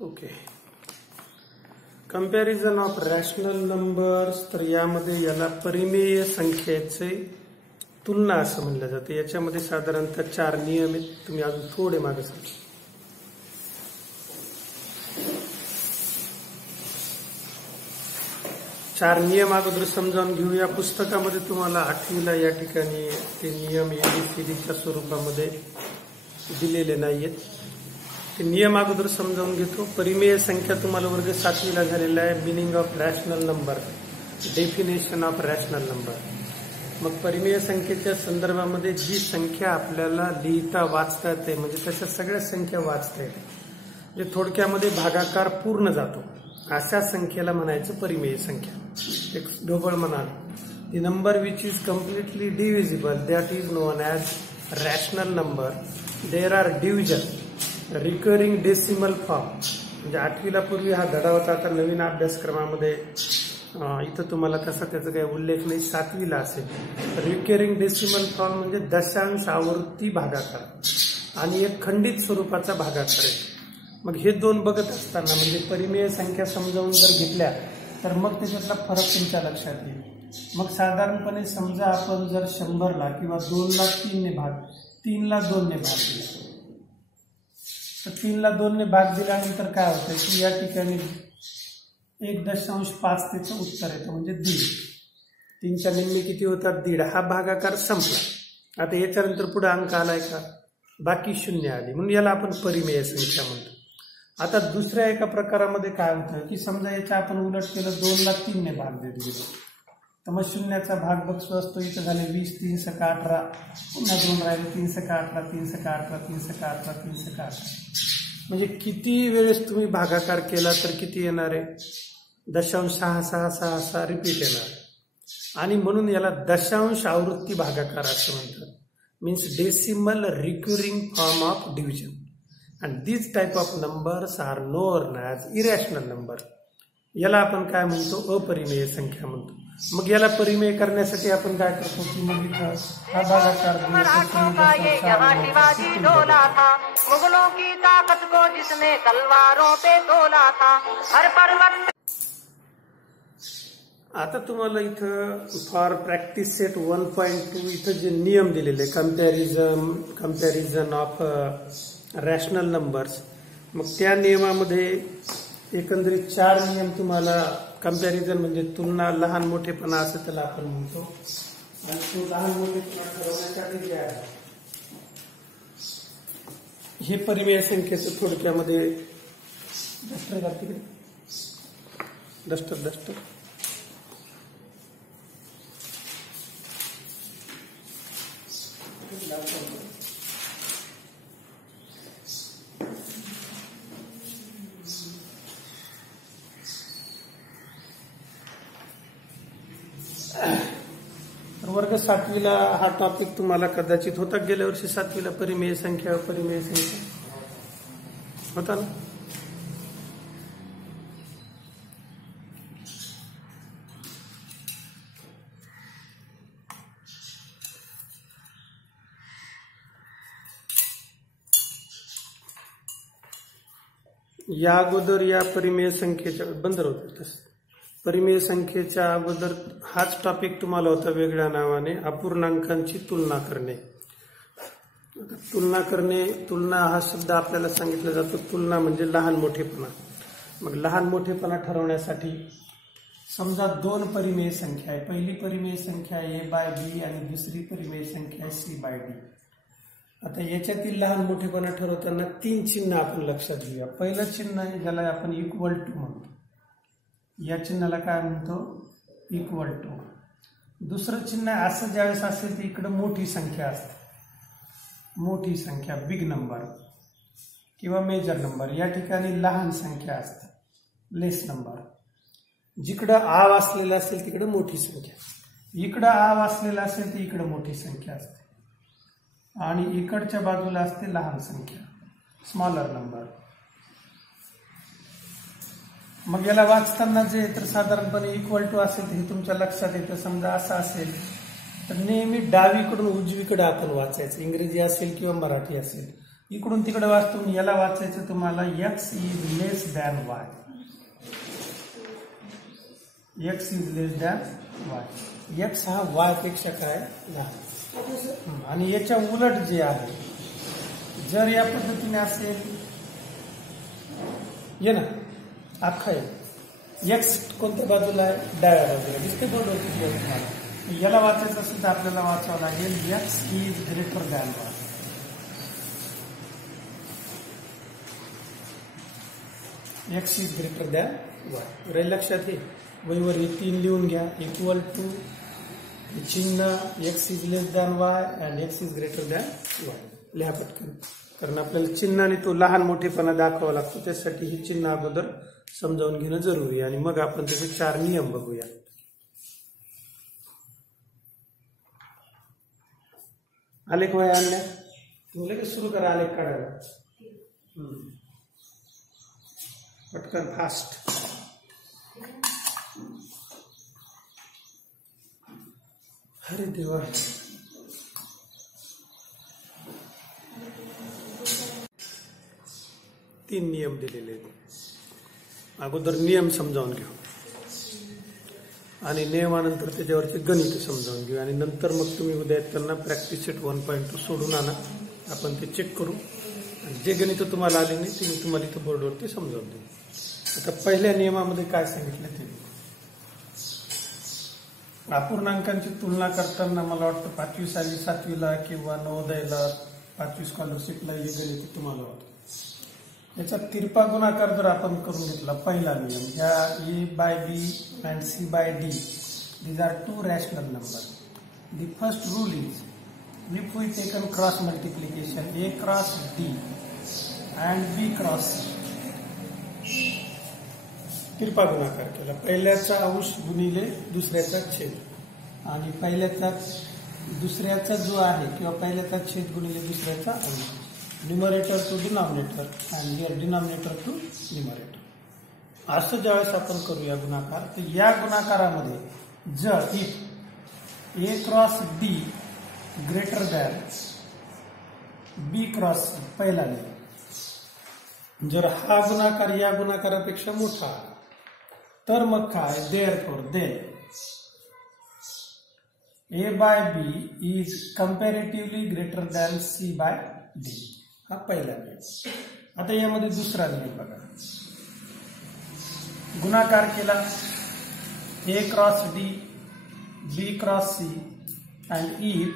Okay. Comparison of rational numbers. तर यामध्ये याला परिमेय संख्येचे तुलना असं म्हणलं जातं. याच्यामध्ये साधारणतः 4 नियम आहेत. तुम्ही अजून थोडे मागे सांगा. 4 नियम अगोदर समजावून घेऊया. पुस्तकामध्ये तुम्हाला 8वीला या ठिकाणी ते नियम ABCDच्या स्वरूपामध्ये दिलेले नाहीयेत. ते नियम अगोदर समजावून घेतो. परिमेय संख्या तुम्हाला वर्ग 7वीला झालेला आहे. Meaning of rational number, definition of rational number. मग परिमेय संख्येच्या संदर्भामध्ये जी संख्या आपल्याला लिहिता वाचता येते, म्हणजे तशा सगळ्या संख्या वाचता येते, म्हणजे थोडक्यामध्ये भागाकार पूर्ण जातो, अशा संख्येला म्हणायचं परिमेय संख्या. एक ढोबळ म्हणाल, the number which is completely divisible that is non as rational number. There are division recurring decimal form. म्हणजे 8वीला पूर्वी हा धडा होता. आता नवीन अभ्यासक्रमामध्ये इथं तुम्हाला तसा त्याचा काही उल्लेख नाही. 7वीला असेल. रिकरिंग डेसिमल फॉर्म म्हणजे दशांश आवृत्ती भागाकार आणि एक खंडित स्वरूपाचा भागाकार आहे. मग हे दोन बघत असताना म्हणजे परिमेय संख्या समजावून जर घेतल्या तर मग त्याच्यातला फरक तुमच्या लक्षात येईल. मग साधारणपणे समजा आपण जर 100ला किंवा 2ला 3 ने भाग, 3ला 2 ने भाग दिला, तर 3ला 2 ने भाग दिल्यानंतर काय होतं की या ठिकाणी 1.5 त्याचं उत्तर येतं, म्हणजे 1.5. 3च्या निम्मे किती होतात? 1.5. हा भागाकार संपला. आता याच्यानंतर पुढे अंक आलाय का? बाकी 0 आली, म्हणून याला आपण परिमेय संख्या म्हणतो. आता दुसऱ्या एका प्रकारामध्ये काय होतं की समजा याच्या आपण उलट केलं, 2ला 3 ने भाग देत गेलो, तर मग 0चा भाग बक्षू असतो. इथं झाले 20, 3 सका 18, पुन्हा 2 राहिले, 3 सका 18, 3 सका 18, 3 सका 18, 3 सका 18. म्हणजे किती वेळेस तुम्ही भागाकार केला तर किती येणार आहे? 0.66666 रिपीट येणार. आणि म्हणून याला दशांश आवृत्ती भागाकार असं म्हणतात. Means decimal recurring form of division. And this type of numbers are known as irrational number. याला आपण काय म्हणतो? अपरिमेय संख्या म्हणतो. मग याला परिमेय करण्यासाठी आपण काय करतो की मग इथं हा भागाकार मुगलों की ताकत को जिसने तलवारों पे तोला था हर पर्वत. आता तुम्हाला इथं फॉर प्रॅक्टिस सेट 1.2 इथं जे नियम दिलेले कंपॅरिझन ऑफ रॅशनल नंबर्स, मग त्या नियमामध्ये एकंदरीत 4 नियम तुम्हाला. कंपॅरिझन म्हणजे तुलना, लहान मोठेपणा असं त्याला आपण म्हणतो. आणि तो लहान मोठेपणा ठरवण्यासाठी जे आहे हे परिमेय संख्येचं थोडक्यामध्ये डस्टर वर्ग 7वीला हा टॉपिक तुम्हाला कदाचित होता. गेल्या वर्षी 7वीला परिमेय संख्या होता ना. या अगोदर या परिमेय संख्येच्या बंद होत परिमेय संख्येच्या अगोदर हाच टॉपिक तुम्हाला होता वेगळ्या नावाने, अपूर्णांकांची तुलना करणे. तुलना हा शब्द आपल्याला सांगितला जातो. तुलना म्हणजे लहान मोठेपणा. मग लहान मोठेपणा ठरवण्यासाठी समजा 2 परिमेय संख्या आहे. पहिली परिमेय संख्या A/B आणि दुसरी परिमेय संख्या C/D. आता याच्यातील लहान मोठेपणा ठरवताना 3 चिन्ह आपण लक्षात घेऊया. पहिलं चिन्ह आहे ज्याला आपण इक्वल टू म्हणतो. या चिन्हाला काय म्हणतो? Equal to. दुसरं चिन्ह असं ज्यावेळेस असेल तर इकडं मोठी संख्या असते. मोठी संख्या बिग नंबर किंवा मेजर नंबर. या ठिकाणी लहान संख्या असते, लेस नंबर. जिकडं आव असलेला असेल तिकडं मोठी संख्या, इकडं आव असलेला असेल तर इकडं मोठी संख्या असते, आणि इकडच्या बाजूला असते लहान संख्या, स्मॉलर नंबर. मग याला वाचताना जे तर साधारणपणे इक्वल टू असेल हे तुमच्या लक्षात येतं. समजा असं असेल तर नेहमी डावीकडून उजवीकडे आपण वाचायचं. इंग्रजी असेल किंवा मराठी असेल, इकडून तिकडे वाचतो, याला वाचायचं तुम्हाला x is less than y. x is less than y. x हा y पेक्षा काय लहान. आणि याच्या उलट जे आहे, जर या पद्धतीने असेल, ये ना अख्खा आहे, x कोणत्या बाजूला आहे, डाव्या बाजूला दिसते बोर्डवरती तुम्हाला. याला वाचायचं असेल तर आपल्याला वाचावं लागेल x is greater than y. x is greater than y. राहील लक्षात. हे वहीवर हे 3 लिहून घ्या. इक्वल टू चिन्ह x is less than y and x is greater than y. लिहा पटकन, कारण आपल्याला चिन्हाने तो लहान मोठेपणा दाखवावा लागतो. त्यासाठी ही चिन्ह अगोदर समजावून घेणं जरुरी आहे आणि मग आपण त्याचे 4 नियम बघूया. आलेख वह्या आणल्या, तुम्ही लगेच सुरू करा आलेख काढायला. पटकन फास्ट. अरे देवा, तीन नियम दिलेले आहेत. अगोदर नियम समजावून घेऊ आणि नियमानंतर त्याच्यावरचे गणित समजावून घेऊ आणि नंतर मग तुम्ही उद्या येताना प्रॅक्टिस सेट 1.2 सोडून आणा. आपण ते चेक करू आणि जे गणित तुम्हाला आले नाही ते मी तुम्हाला इथं बोर्डवरती समजावून देऊ. आता पहिल्या नियमामध्ये काय सांगितलं ते, अपूर्णांकांची तुलना करताना मला वाटतं 5वी 6वी 7वीला किंवा नवोदयला 5वी स्कॉलरशिपला हे गणित तुम्हाला वाटतं. याचा तिरपा गुणाकार जर आपण करून घेतला, पहिला नियम, ह्या A by B and C by D, these are 2 rational number. The first rule is if we taken cross multiplication A cross D and B cross C, तिरपा गुणाकार केला, पहिल्याचा अंश गुणिले दुसऱ्याचा छेद आणि पहिल्याचा दुसऱ्याचा जो आहे किंवा पहिल्याचा छेद गुणिले दुसऱ्याचा अंश, numerator to denominator and here denominator to numerator. असं ज्यावेळेस आपण करूया गुणाकार, तर या गुणाकारामध्ये जर if A cross D greater than B cross C, पहिला नियम, जर हा गुणाकार या गुणाकारापेक्षा मोठा आला तर मग काय, therefore A by B is comparatively greater than C by D. हा पहिला नियम. आता यामध्ये दुसरा नियम बघा, गुणाकार केला A cross D B cross C and if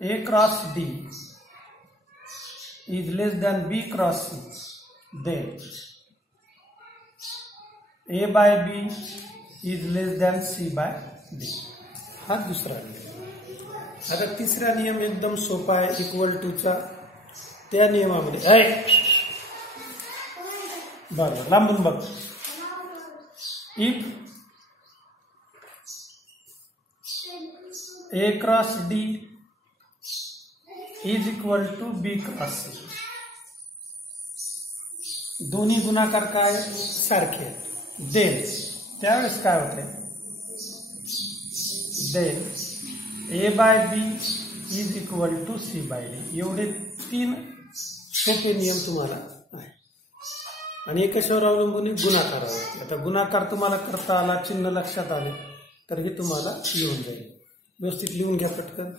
A cross D is less than B cross C, then A by B is less than C by D. हा दुसरा नियम. आता तिसरा नियम एकदम सोपा आहे, इक्वल टूचा. त्या नियमामध्ये बरं लांबून बघ, if A cross D is equal to B cross C, दोन्ही गुणाकार काय सारखे, देन त्यावेळेस काय होते, then A by B is equal to C by D. एवढे 3 सोपे नियम तुम्हाला आहे आणि कशावर अवलंबून गुणाकारावर. आता गुणाकार तुम्हाला करता आला, चिन्ह लक्षात आले तर हे तुम्हाला लिहून जाईल. व्यवस्थित लिहून घ्या पटकन.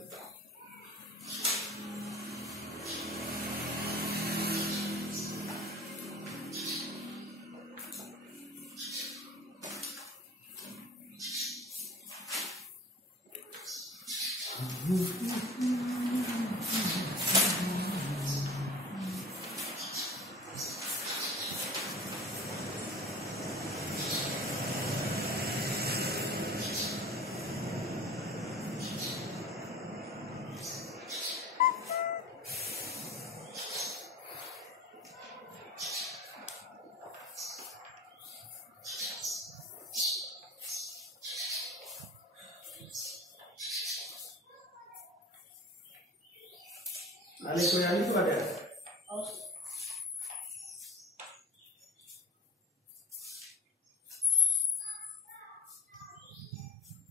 आले कोणी आली तू वाट्या,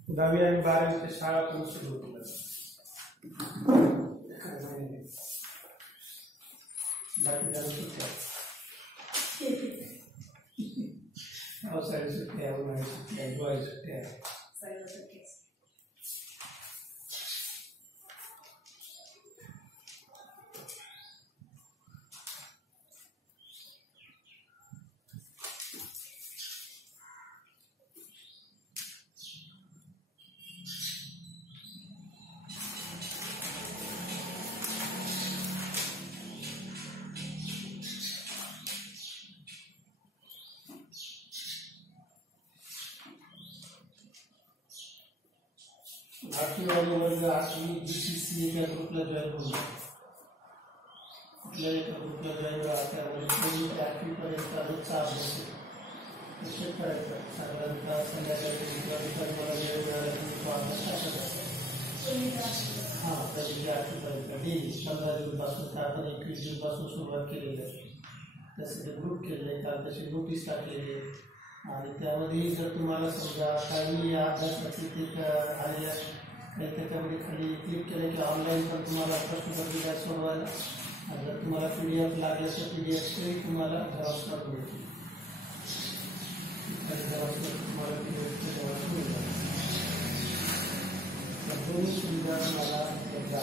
दहावी आणि 12वीच्या शाळा पण सुरू होतील. महिन्याला सुट्ट्या, पावसाळी सुट्ट्या, उन्हाळी सुट्ट्या, हिवाळी सुट्ट्या. आठवीवाले वर्ग 8वी BCC या ग्रुपला जॉईन होऊ. कुठल्याही एका ग्रुपला जॉईन व्हा. त्यामध्ये 1ली ते 8वी पर्यंत रोजचा अभ्यास निश्चित करायचा. साधारणतः संध्याकाळी मला वेळ मिळाला की तो अभ्यास करायचा. हां, पहिली 8वी पर्यंत डेली 15 जूनपासून तर आपण 21 जूनपासून सुरुवात केलेली आहे. त्यासाठी ग्रुप केलेले आहेत, काल तशी नोटीस टाकलेली आहे. आणि त्यामध्ये जर तुम्हाला समजा काही अभ्यासाची ते आलेल्या काही त्याच्यामध्ये खाली क्लिक केलं की ऑनलाईन पण तुम्हाला प्रश्नपत्रिका सोडवायला. आणि जर तुम्हाला PDF लागलं तर PDFचे तुम्हाला झेरॉक्स काढून मिळतील. तुम्हाला PDFचे झेरॉक्स मिळतात. दोन्ही सुविधा तुम्हाला एकदा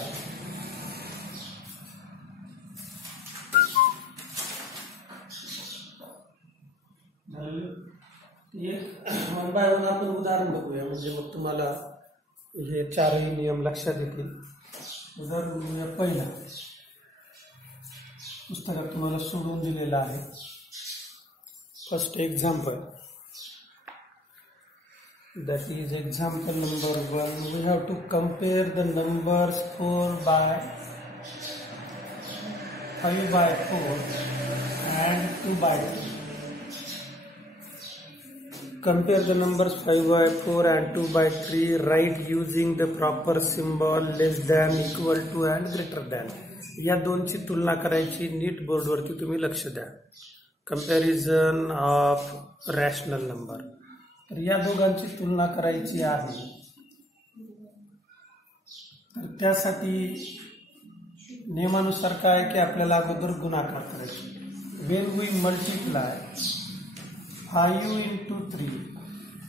वन बाय वन आपण उदाहरण बघूया, म्हणजे मग तुम्हाला हे 4ही नियम लक्षात येतील. उदाहरण बघूया. पहिला पुस्तकात तुम्हाला सोडून दिलेला आहे. First example, that is example number 1. We have to compare the numbers 5 by 4 and 2 by 3. Compare the numbers 5 by 4 and 2 by 3. Write using the proper symbol less than, equal to and greater than. या दोनची तुलना करायची. नीट बोर्डवरती तुम्ही लक्ष द्या. Comparison of rational number. तर या दोघांची तुलना करायची आहे. तर त्यासाठी नियमानुसार काय की आपल्याला अगोदर गुणाकार करायचे. when we multiply 5 into 3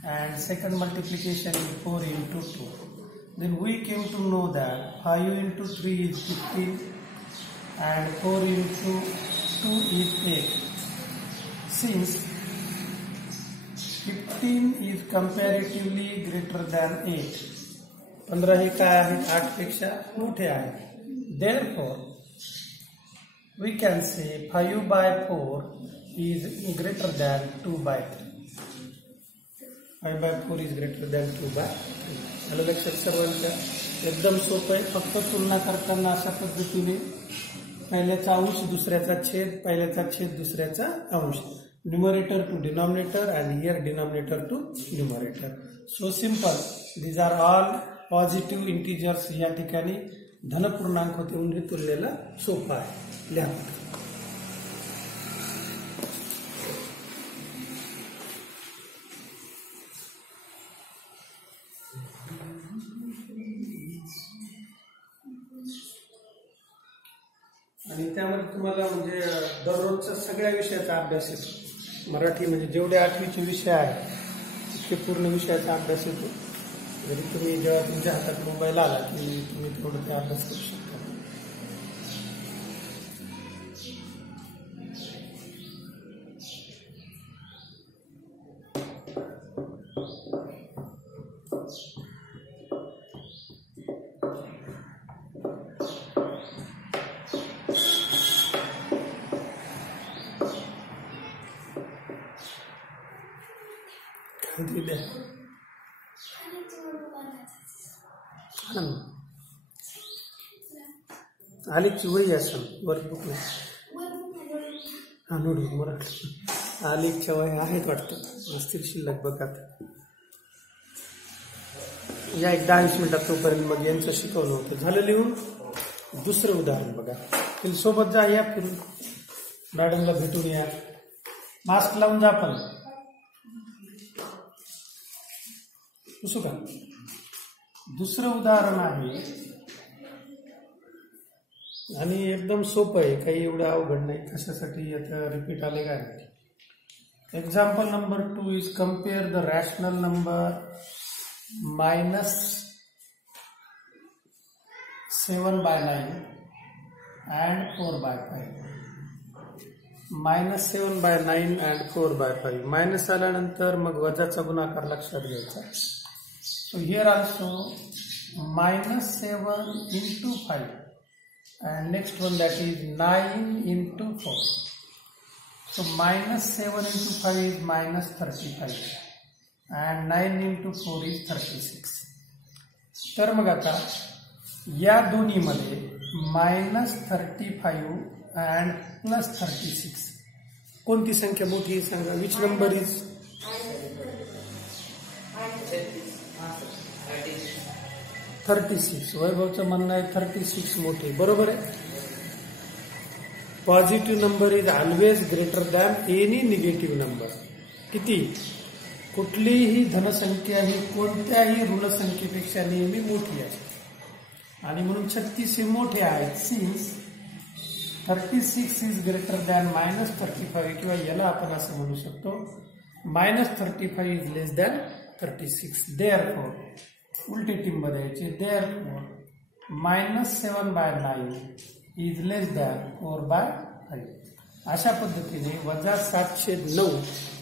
and second multiplication is 4 into 2, then we came to know that 5 into 3 is 15 and 4 into 2 is 8. Since 15 is comparatively greater than 8, 15 हे काय आहे 8 पेक्षा मोठे आहे. Therefore we can say 5 by 4 is greater than 2 by 3. 5 by 4 is greater than 2 by 3. आलं लक्षात सर्वांच्या. एकदम सोपं आहे. फक्त तुलना करताना अशा पद्धतीने पहिल्याचा अंश दुसऱ्याचा छेद, पहिल्याचा छेद दुसऱ्याचा अंश, numerator to denominator and here denominator to numerator. So simple. These are all positive integers. या ठिकाणी धनपूर्णांक होते म्हणून तुलनेला सोपं आहे. लिहा. आणि त्यामध्ये तुम्हाला म्हणजे दररोजचा सगळ्या विषयाचा अभ्यास येतो. मराठी म्हणजे जेवढे 8वीचे विषय आहेत तितके पूर्ण विषयाचा अभ्यास येतो. जरी तुम्ही जेव्हा तुमच्या हातात मोबाईल आला की तुम्ही तेवढं ते अभ्यास करू शकता. आलेची वही असेल वर्कबुक हा नोटबुक मराठी आलेच्या वही आहेत वाटतं. असतील शिल्लक बघा. या एक 10-20 मिनिटात तोपर्यंत मग यांचं शिकवलं होतं. झालं लिहून. दुसरं उदाहरण बघा. तिला सोबत जा. या फिरून मॅडमला भेटून या. मास्क लावून जा. पण पुसू का. दुसरं उदाहरण आहे आणि एकदम सोपं आहे, काही एवढं अवघड नाही. कशासाठी आता रिपीट आले काय नाही. Example number 2 is compare the rational number -7/9 and 4/5. -7/9 and 4/5. Minus आल्यानंतर मग वजाचा गुणाकार लक्षात घ्यायचा. So here also -7 into 5 and next one that is 9 into 4. So -7 into 5 is -35 and 9 into 4 is 36. तर मग आता या दोन्हीमध्ये -35 and +36 कोणती संख्या मोठी आहे सांगा. Which number is 36. वैभवचं म्हणणं आहे 36 मोठे. बरोबर आहे. Positive number is always greater than any negative number. किती? कुठलीही धनसंख्या ही कोणत्याही ऋणसंख्येपेक्षा नेहमी मोठी आहे आणि म्हणून 36 हे मोठे आहेत. सिन्स 36 इज ग्रेटर दॅन -35 किंवा याला आपण असं म्हणू शकतो -35 इज लेस दॅन 36. देअरफॉर उलटी टीममध्ये यायची. Therefore -7/9 is less than 4/5. अशा पद्धतीने -7/9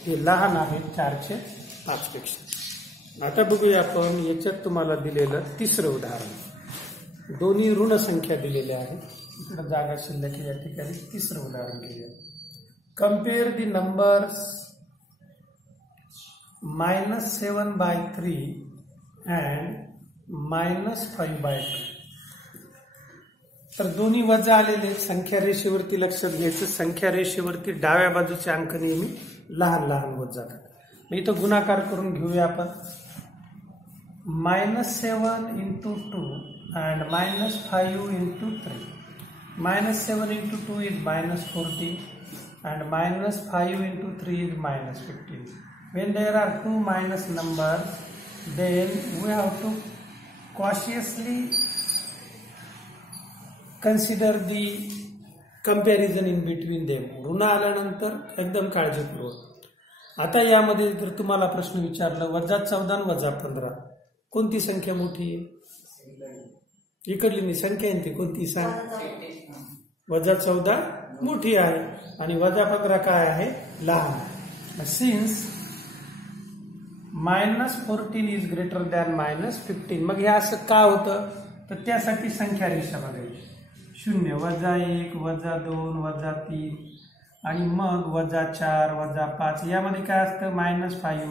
हे लहान आहे 4/5 पेक्षा. आता बघूया आपण याच्यात तुम्हाला दिलेलं तिसरं उदाहरण. दोन्ही ऋण संख्या दिलेल्या आहेत. इकडे जागा शिल्लक या ठिकाणी तिसरं उदाहरण घेऊया. Compare the numbers -7/3 and -5/2. तर दोन्ही वजा आलेले संख्या रेषेवरती लक्षात घ्यायचं. संख्या रेषेवरती डाव्या बाजूचे अंक नेहमी लहान लहान होत जातात. मग इथं गुणाकार करून घेऊया आपण. -7 into 2 and -5 into 3. -7 into 2 is -14 and -5 into 3 is -15. When there are two minus numbers, then we have to cautiously consider the comparison in between them. ऋण आल्यानंतर एकदम काळजीपूर्वक. आता यामध्ये जर तुम्हाला प्रश्न विचारला -14 आणि -15 कोणती संख्या मोठी आहे? इकडली मी संख्या आहे ती कोणती सांग. -14 मोठी आहे आणि -15 काय आहे? लहान. Since -14 is greater than -15. मग हे असं का होतं? तर त्यासाठी संख्या रेषा बघायची. 0 -1 -2 -3 आणि मग -4 -5. यामध्ये काय असतं? -5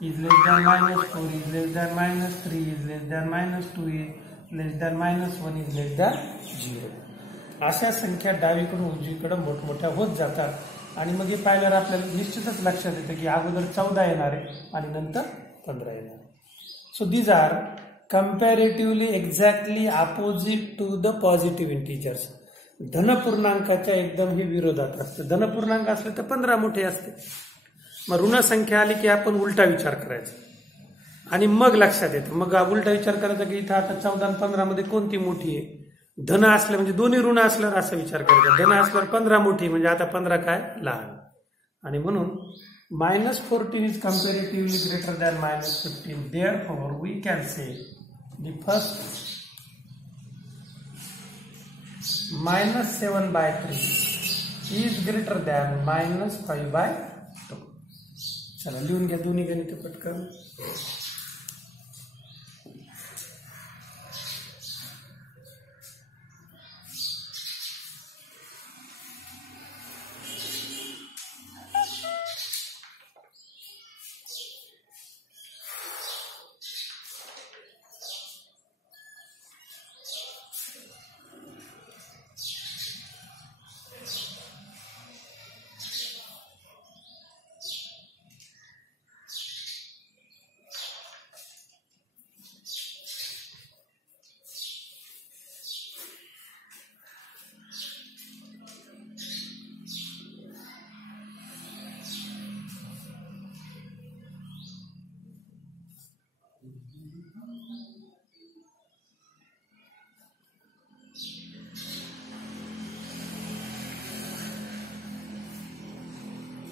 is less than -4 is less than -3 is less than -2 is less than -1 is less than 0. अशा संख्या डावीकडून उजवीकडे मोठमोठ्या होत जातात आणि मग हे पाहिल्यावर आपल्याला निश्चितच लक्षात येतं की अगोदर 14 येणार आहे आणि नंतर 15 येणार आहे. So these are comparatively exactly opposite to the positive integers. धनपूर्णांकाच्या एकदम हे विरोधात असते. धनपूर्णांक असले तर 15 मोठे असते. मग ऋण संख्या आली की आपण उलटा विचार करायचा आणि मग लक्षात येतं. मग उलटा विचार करायचा की इथं आता 14 आणि 15 मध्ये कोणती मोठी आहे? धन असलं म्हणजे दोन्ही ऋण असल्यावर असा विचार करायचा. धन असल्यावर 15 मोठी म्हणजे आता 15 काय? लहान. आणि म्हणून -14 is comparatively greater than -15. Therefore, we can say the first -7/3 is greater than -5/2. चला लिहून घ्या दोन्ही गणित पटकन.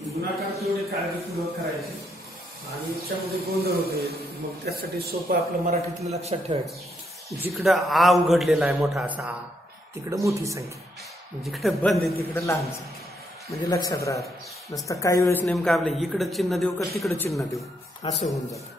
गुणाकार तेवढे काळजीपूर्वक करायचे आणि याच्यामध्ये गोंधळ होते. मग त्यासाठी सोपं आपलं मराठीतलं लक्षात ठेवायचं. जिकडं आ उघडलेला आहे मोठा असा आ, तिकडं मोठी संख्या, जिकडं बंद आहे तिकडं लहान संख्या, म्हणजे लक्षात राहत नसतं. काही वेळेस नेमकं आपलं इकडं चिन्ह देऊ का तिकडं चिन्ह देऊ असं होऊन जातं.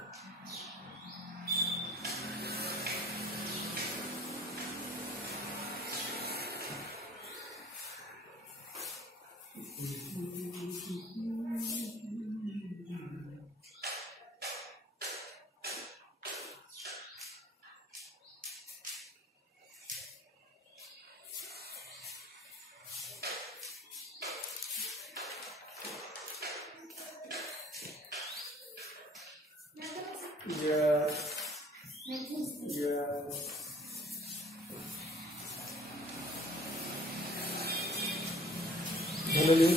झालेले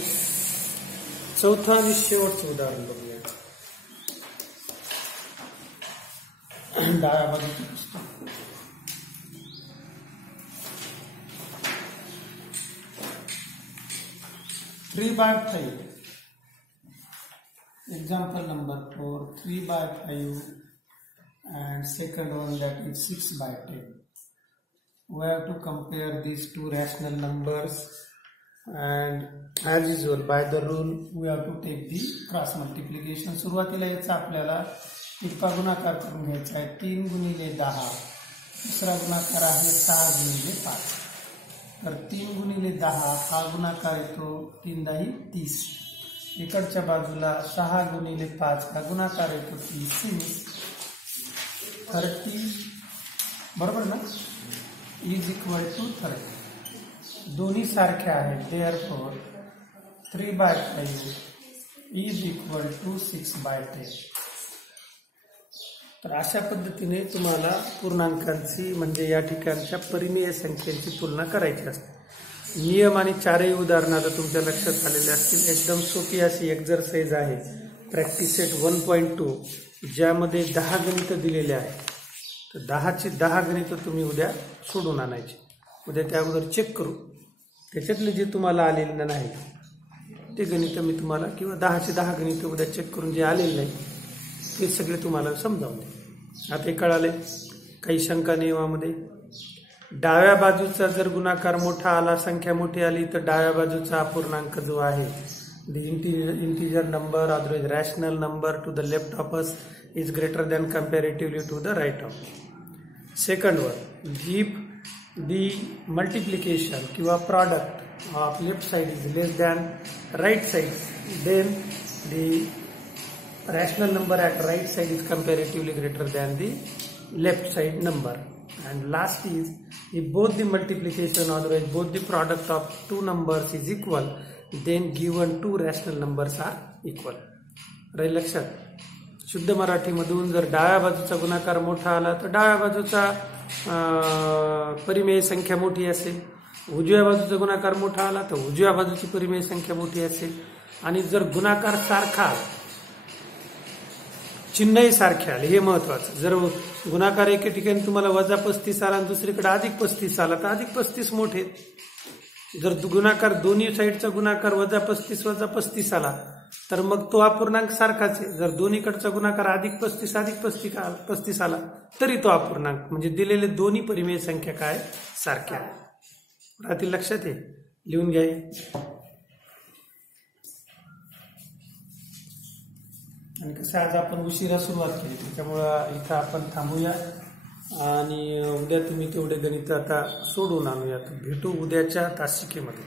चौथं आणि शेवटचं उदाहरण बघूया. डाव्या बाजूचं पुस्तक. 3/5. Example number 4, 3/5, and second one that is 6/10. We have to compare these two rational numbers, and as usual by the rule we have to take the cross multiplication. सुरुवातीला याचा आपल्याला टिप्पा गुणाकार करून घ्यायचा आहे. 3 × 10. दुसरा गुणाकार आहे 6 × 5. तर 3 × 10 हा गुणाकार येतो 3 × 10 = 30. इकडच्या बाजूला 6 × 5 हा गुणाकार येतो 30. 30 बरोबर ना, इज इक्वल टू 30. दोन्ही सारख्या आहेत. Therefore 3/5 is equal to 6/10. तर अशा पद्धतीने तुम्हाला पूर्णांकांची म्हणजे या ठिकाणच्या परिमेय संख्येची तुलना करायची असते. नियम आणि चारही उदाहरणं आता तुमच्या लक्षात आलेले असतील. एकदम सोपी अशी एक्झरसाइज आहे प्रॅक्टिस सेट 1.2, ज्यामध्ये 10 गणितं दिलेले आहेत. तर 10ची 10 गणितं तुम्ही उद्या सोडून आणायची. उद्या त्या अगोदर चेक करू, त्याच्यातले जे तुम्हाला आलेले नाही ते गणितं मी तुम्हाला, किंवा 10ची 10 गणितं उद्या चेक करून जे आलेले नाही ते सगळे तुम्हाला समजावले. आता हे कळाले. काही शंका नियमामध्ये डाव्या बाजूचा जर गुणाकार मोठा आला, संख्या मोठी आली, तर डाव्या बाजूचा अपूर्णांक जो आहे the integer number otherwise rational number to the left of us is greater than comparatively to the right of. Second one, give the multiplication किंवा product of left side is less than right side, then the rational number at right side is comparatively greater than the left side number. And last is, if both the multiplication or both the product of two numbers is equal, then given two rational numbers are equal. राहील लक्षात. शुद्ध मराठीमधून जर डाव्या बाजूचा गुणाकार मोठा आला तर डाव्या बाजूचा परिमेय संख्या मोठी असेल, उजव्या बाजूचा गुणाकार मोठा आला तर उजव्या बाजूची परिमेय संख्या मोठी असेल. आणि जर गुणाकार सारखा, चिन्हही सारखे आले, हे महत्वाचं. जर गुणाकार एके ठिकाणी तुम्हाला -35 आला आणि दुसरीकडे +35 आला तर +35 मोठे. जर गुणाकार दोन्ही साईडचा गुणाकार -35 -35 आला तर मग तो अपूर्णांक सारखाच आहे. जर दोन्हीकडचा गुणाकार +35 35 आला तरी तो अपूर्णांक, म्हणजे दिलेले दोन्ही परिमेय संख्या काय सारख्या. राहतील लक्षात. आहे लिहून घ्या. आणि कसं आज आपण उशिरा सुरुवात केली त्याच्यामुळं इथं आपण थांबूया आणि उद्या तुम्ही तेवढे गणित आता सोडून आणूयात. भेटू उद्याच्या तासिकेमध्ये.